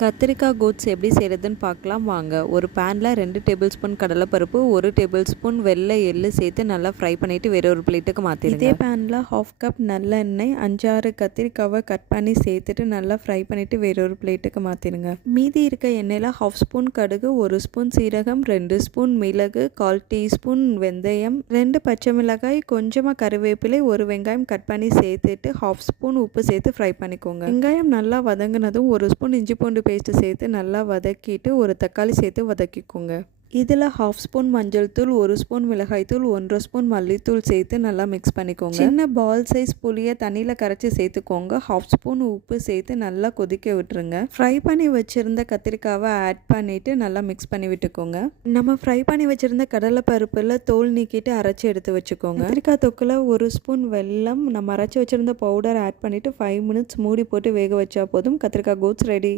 கத்திரிக்காய் கோட்ஸ் எப்படி செய்கிறதுன்னு பார்க்கலாம் வாங்க. ஒரு பேனில் 2 டேபிள் ஸ்பூன் கடலைப்பருப்பு, 1 டேபிள் ஸ்பூன் வெள்ளை எள்ளு சேர்த்து நல்லா ஃப்ரை பண்ணிவிட்டு வேற ஒரு பிளேட்டுக்கு மாற்றிடுங்க. இதே பேனில் 1/2 கப் நல்லெண்ணெய், 5-6 கத்திரிக்காவை கட் பண்ணி சேர்த்துட்டு நல்லா ஃப்ரை பண்ணிவிட்டு வேற ஒரு பிளேட்டுக்கு மாற்றிடுங்க. மீதி இருக்க எண்ணெயில் 1/2 ஸ்பூன் கடுகு, 1 ஸ்பூன் சீரகம், 2 ஸ்பூன் மிளகு, 1/4 டீஸ்பூன் வெந்தயம், 2 பச்சை மிளகாய், கொஞ்சமாக கருவேப்பிலை, 1 வெங்காயம் கட் பண்ணி சேர்த்துட்டு 1/2 ஸ்பூன் உப்பு சேர்த்து ஃப்ரை பண்ணிக்கோங்க. வெங்காயம் நல்லா வதங்கினதும் 1 ஸ்பூன் இஞ்சி பூண்டு பேஸ்ட்டு சேர்த்து நல்லா வதக்கிட்டு ஒரு தக்காளி சேர்த்து வதக்கிக்கோங்க. இதில் 1/2 ஸ்பூன் மஞ்சள் தூள், 1 ஸ்பூன் மிளகாய் தூள், 1/2 ஸ்பூன் மல்லித்தூள் சேர்த்து நல்லா மிக்ஸ் பண்ணிக்கோங்க. சின்ன பால் சைஸ் புளியை தண்ணியில் கரைச்சி சேர்த்துக்கோங்க. 1/2 ஸ்பூன் உப்பு சேர்த்து நல்லா கொதிக்க விட்டுருங்க. ஃப்ரை பண்ணி வச்சுருந்த கத்திரிக்காவை ஆட் பண்ணிவிட்டு நல்லா மிக்ஸ் பண்ணி விட்டுக்கோங்க. நம்ம ஃப்ரை பண்ணி வச்சுருந்த கடலைப்பருப்பில் தோல் நீக்கிட்டு அரைச்சி எடுத்து வச்சுக்கோங்க. கத்திரிக்காய் தொக்கில் 1 ஸ்பூன் வெல்லம், நம்ம அரைச்சி வச்சுருந்த பவுடர் ஆட் பண்ணிவிட்டு 5 மினிட்ஸ் மூடி போட்டு வேக வச்சா போதும். கத்திரிக்காய் கோட்ஸ் ரெடி.